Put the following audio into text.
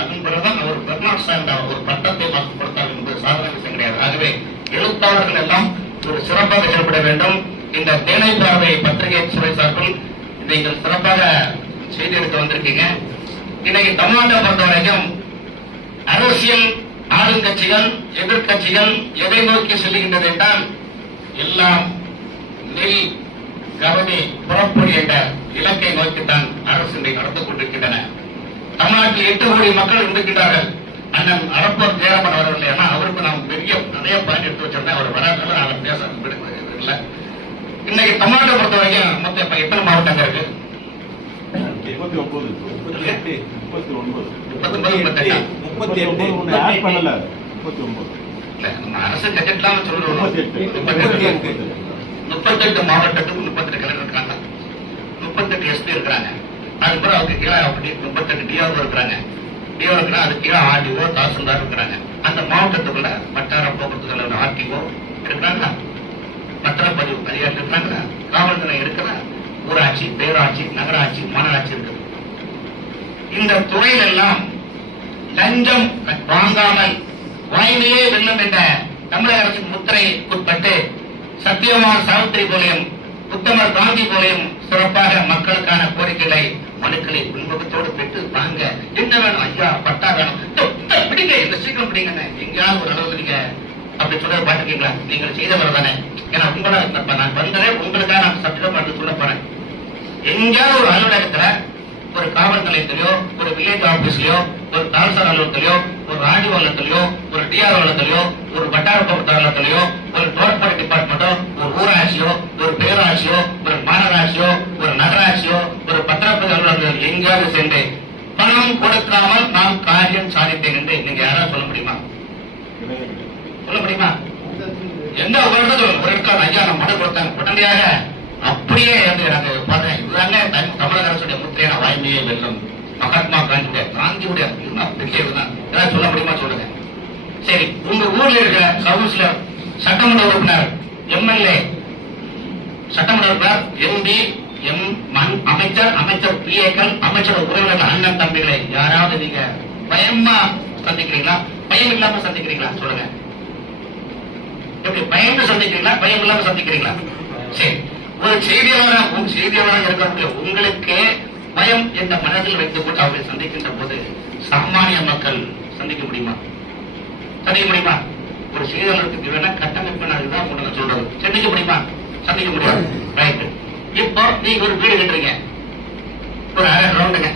அதன் பிறகுதான் அவர் பெர்னார்ட் என்ற ஒரு பட்டத்தை மாற்றிக் கொடுத்தார் என்பது சாதாரண விஷயம் கிடையாது. ஆகவே எழுத்தாளர்கள் எல்லாம் ஒரு சிறப்பாக செயல்பட வேண்டும். இந்த தேனை பார்வை பத்திரிகை துறை சார்பில் நீங்கள் சிறப்பாக செய்தி எடுக்க வந்திருக்கீங்க. இன்னைக்கு தமிழ்நாட்டை பொறுத்த வரைக்கும் அரசியல் ஆளுங்கட்சிகள் எதிர்கட்சிகள் எதை நோக்கி செல்லுகின்றது என்றால் எல்லாம் நெல் கவனி புறப்பொழி என்ற இலக்கை நோக்கித்தான் அரசு நடந்து கொண்டிருக்கின்றன. தமிழ்நாட்டில் 8 கோடி மக்கள் இருக்கின்றார்கள். அண்ணன் அரப்பர் ஜெயராமன் அவர்கள் ஏன்னா அவருக்கு நாம் நிறைய பாயிண்ட் எடுத்து வச்சிருந்தேன். அவர் வராது நாங்கள் பேச இல்லை. இன்னைக்கு தமிழ்நாட்டை பொறுத்த வரைக்கும் மொத்தம் இப்ப எத்தனை மாவட்டங்கள் இருக்கு? 39 அரசு கட்சிலாம் சொல்றோம். 38 மாவட்டத்துக்கு 38 கலெக்டர் இருக்காங்க, 38 எஸ்பி இருக்கிறாங்க. அதுக்கப்புறம் அதுக்கு கீழே 38 டிஆர்ஓ இருக்கிறாங்க. டிஆர்ஓ இருக்கிறா அதுக்கு கீழே ஆர்டிஓ தாசில்தார் இருக்கிறாங்க. அந்த மாவட்டத்துக்குள்ள வட்டார போக்குவரத்து ஆர்டிஓ இருக்கிறாங்க, பத்திரப்பதிவு அதிகாரி இருக்கிறாங்க, காவல்துறை இருக்கிற ஊராட்சி பேராட்சி நகராட்சி மாநகராட்சி இருக்குது. இந்த துறையில் எல்லாம் லஞ்சம் வாங்காமல் வாய்மையே வெல்லும் என்ற தமிழக அரசின் முத்திரைக்குட்பட்டு சத்தியமான சாவித்திரி போலையும் உத்தமர் காந்தி போலையும் சிறப்பாக மக்களுக்கான கோரிக்கைகளை மனுக்களை உண்முகத்தோடு பெற்று வாங்க என்ன வேணும் ஐயா பட்டா வேணும் பிடிங்க இந்த சீக்கிரம் பிடிங்க எங்கேயாவது ஒரு அளவுக்கு நீங்க அப்படி சொல்ல பாத்துக்கீங்களா? நீங்கள் செய்தவர் தானே. ஏன்னா உங்களா நான் வந்ததே உங்களுக்காக நான் சட்டம் பண்ணி சொல்ல போறேன். எங்கேயாவது ஒரு அலுவலகத்துல ஒரு காவல் நிலையத்திலயோ ஒரு வில்லேஜ் ஆபீஸ்லயோ ஒரு தால்சார் அலுவலகத்திலயோ ஒரு ஆர்டிஓ அலுவலகத்திலயோ ஒரு டிஆர்ஓ அலுவலகத்திலயோ ஒரு வட்டார போக்குவரத்து அலுவலகத்திலயோ ஒரு டோர்பரேட் டிபார்ட்மெண்டோ ஒரு ஊராட்சியோ ஒரு பேராட்சியோ ஒரு மாநகராட்சியோ ஒரு நகராட்சியோ ஒரு பத்திரப்பதிவு அலுவலகங்கள் எங்கேயாவது சென்று பணம் கொடுக்காமல் நான் காரியம் சாதித்தேன் என்று நீங்க யாராவது சொல்ல முடியுமா? சொல்ல முடியுமா? எந்த ஒரு இடத்துல ஐயா நான் மனு கொடுத்தேன் உடனடியாக அப்படியே எனக்கு பார்த்தேன். இதுதாங்க தமிழக அரசுடைய முத்திரையான வாய்மையை வெல்லும் மகாத்மா காந்தியுடைய பெரிய இதுதான். ஏதாவது சொல்ல முடியுமா சொல்லுங்க. சரி, உங்க ஊர்ல இருக்கிற கவுன்சிலர் சட்டமன்ற உறுப்பினர் எம்எல்ஏ சட்டமன்ற உறுப்பினர் எம்பி அமைச்சர் பிஏக்கள் அமைச்சர் உறவினர்கள் அண்ணன் தம்பிகளை யாராவது நீங்க பயமா சந்திக்கிறீங்களா? பயம் இல்லாம சந்திக்கிறீங்களா? சொல்லுங்க. எப்படி பயந்து சந்திக்கிறீங்களா பயம் இல்லாம சந்திக்கிறீங்களா? சரி, ஒரு செய்தியாளராக இருக்கக்கூடிய உங்களுக்கு பயம் என்ற மனதில் வைத்துக் கொண்டு அவர்களை சந்திக்கின்ற போது சாமானிய மக்கள் சந்திக்க முடியுமா? சந்திக்க முடியுமா? ஒரு செய்தியாளருக்கு வேணா கட்டமைப்பு அதுதான் உங்களுக்கு சொல்றது. சந்திக்க முடியுமா? சந்திக்க முடியாது. ரைட். இப்போ நீங்க ஒரு வீடு கட்டுறீங்க, ஒரு 1/2 கிரவுண்டுங்க.